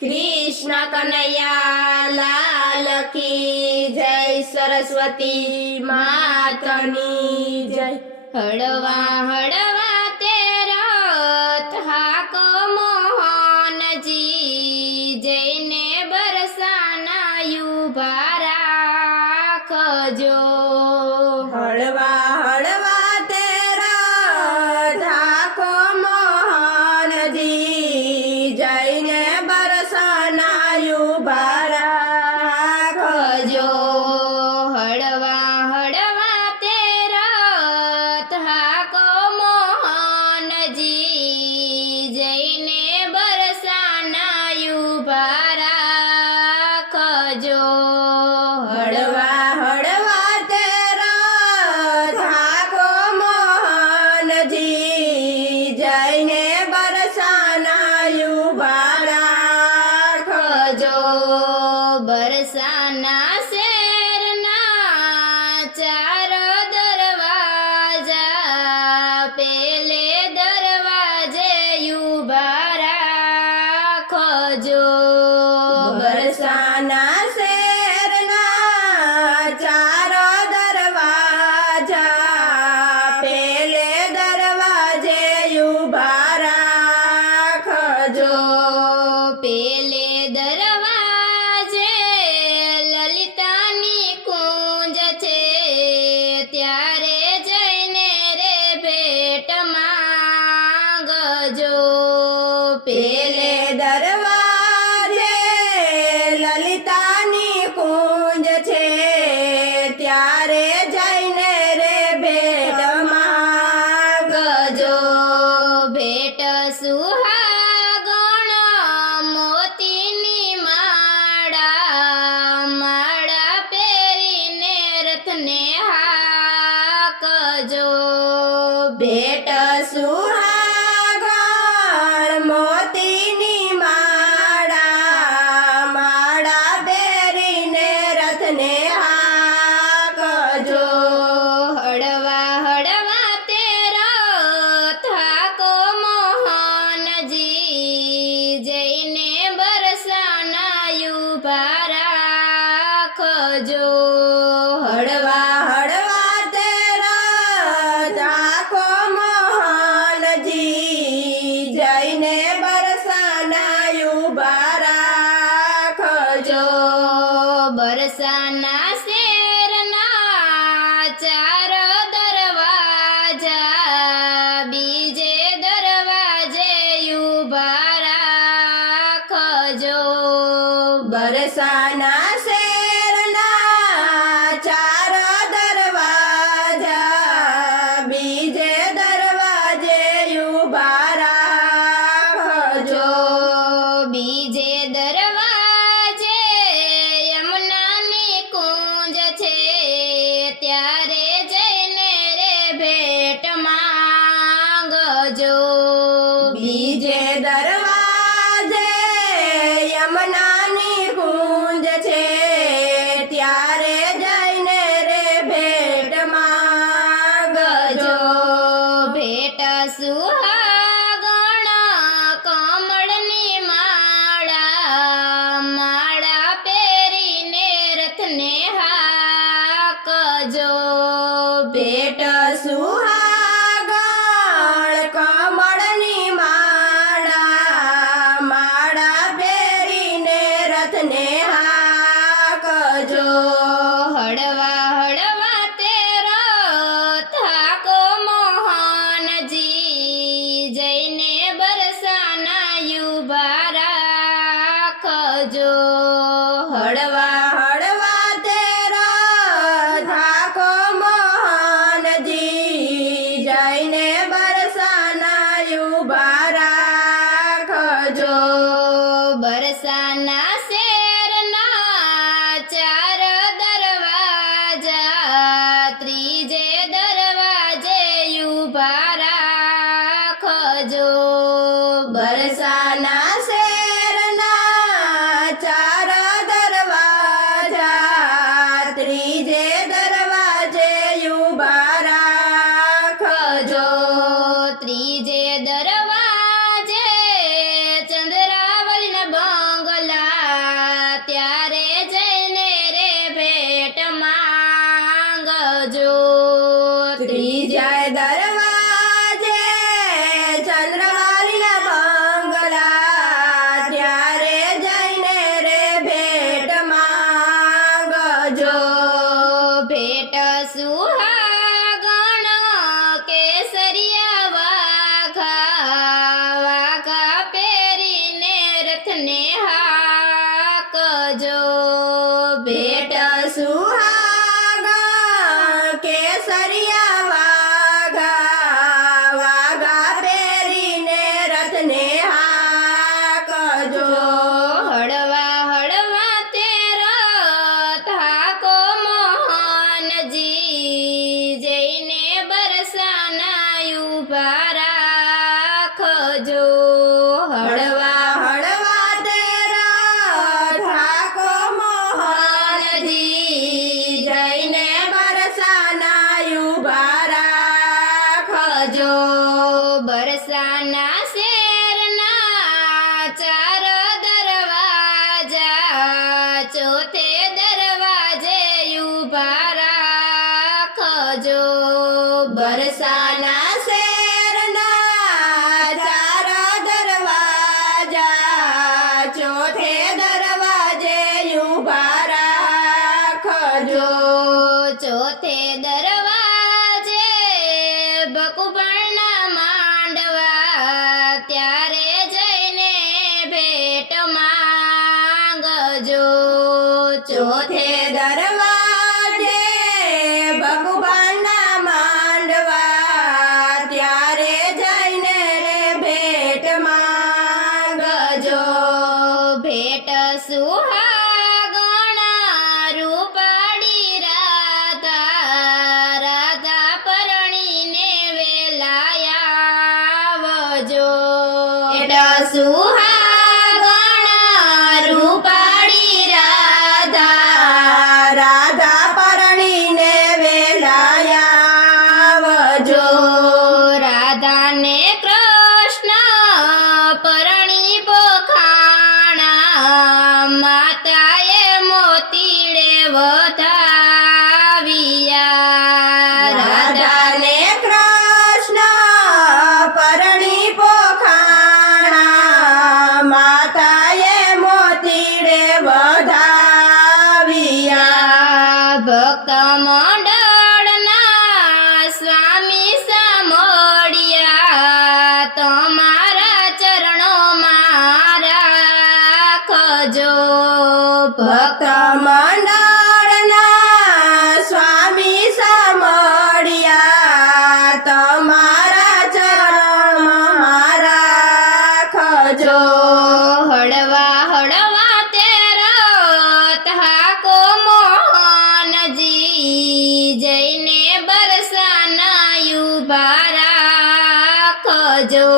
कृष्ण कन्हैया लाल की जय, सरस्वती मातनी जय। हळवा हळवा तेरा थाको मोहन जी, जैने बरसाना युभा राखજો। हळवा हळवा तेरा धाको मोहन जी, जैने बरसाना युभा राखજો। हळवा हळवा तेरा थाको मोहन जी, जैने बरसाना युभा राखજો। हळवा हळवा तेरा धाको मोहन जी, जैने बरसाना युभा राखજો। बरसाना शेरना चार दरवाजा, पेले दरवाजे युभा राखજો। बरसाना शेरना चारो दरवाजा, पेले दरवाजे युभा राखજો। पेले दरवाजे ललितानी कुंज छे, त्यारे जैने रे भेट मांगજો। पेले दरवाजे ललितानी कुंज छे, त्यारे जैने रे भेट मांगજો। भेट सुहागण मोतीनी माळा, माळा पेरीने रथने हाकજો। भेट सुहागण मोतीनी माळा, माळा पेरीने रथने हाकજો। हळवा हळवा तेरा थाको मोहन जी, जैने बरसाना युभा राखજો। हळवा हळवा तेरा धाको मोहन जी, जैने बरसाना युभा राखજો। बरसाना शेरना चार दरवाजा, बीजे दरवाजे युभा राखજો। बरसाना शेरना चार दरवाजा, बीजे दरवाजे युभा राखજો। बीजे दरवाजे यमुनानी कुंज छे, त्यारे जैने रे भेट मांगજો। बीजे दरवाजे यमुनानी कुंज छे, त्यारे जैने रे भेट मांगજો। भेट सुहागण कमळनी माळा, माळा पेरीने रथने हाकજો। भेट सुहागण कमळनी माळा, माळा पेरीने रथने हाकજો। हळवा हळवा तेरा थाको मोहन जी, जैने बरसाना युभा राखજો। हळवा हळवा तेरा धाको मोहन जी, जैने बरसाना युभा राखજો। बरसाना शेरना चार दरवाजा, त्रीजे दरवाजे युभा राखજો। बरसाना शेरना चार રથને હાકજો ભેટ સુહાગા કેસરિયા વાઘા વાઘા પહેરીને રથને હાકજો હળવા હળવા તે રથ હાકો મોહનજી જઈને બરસાના ઊભા રાખજો હળવા હળવા તેરા થાકો મોહનજી જઈને બરસાના ઊભા રાખજો બરસાના શેરના ચાર દરવાજા ચોથે દરવાજે ઊભા રાખજો બરસાના શેરના ચાર દરવાજા ચોથે દરવાજે ઊભા રાખજો ચોથે દરવાજે બકુબણના માંડવા ત્યારે જઈને ભેટ માંગજો ચોથે દરવાજે ભગવાનના માંડવા ત્યારે જઈને રે ભેટ માંગજો ભેટ સુહાગણા રૂપાળી રાધા રાધા પરણીને વેલાયાવજો ભેટ સુહાગણા રૂપાળી રાધા રાધા પરણીને વેલાયાવજો રાધાને કૃષ્ણ પરણી પોખાણા માતાએ મોતીડે વધાવ્યા રાધાને કૃષ્ણ પરણી પોખાણા માતાએ મોતીડે વધાવ્યા ભક્ત મંડળના સ્વામી સામોડિયા તમારા ચરણોમાં રાખજો ભક્ત મંડળના સ્વામી સામળિયા તમારા ચરણમાં રાખજો હળવા હળવા તે રથ હાકો મોહનજી જઈને બરસાના ઊભા રાખજો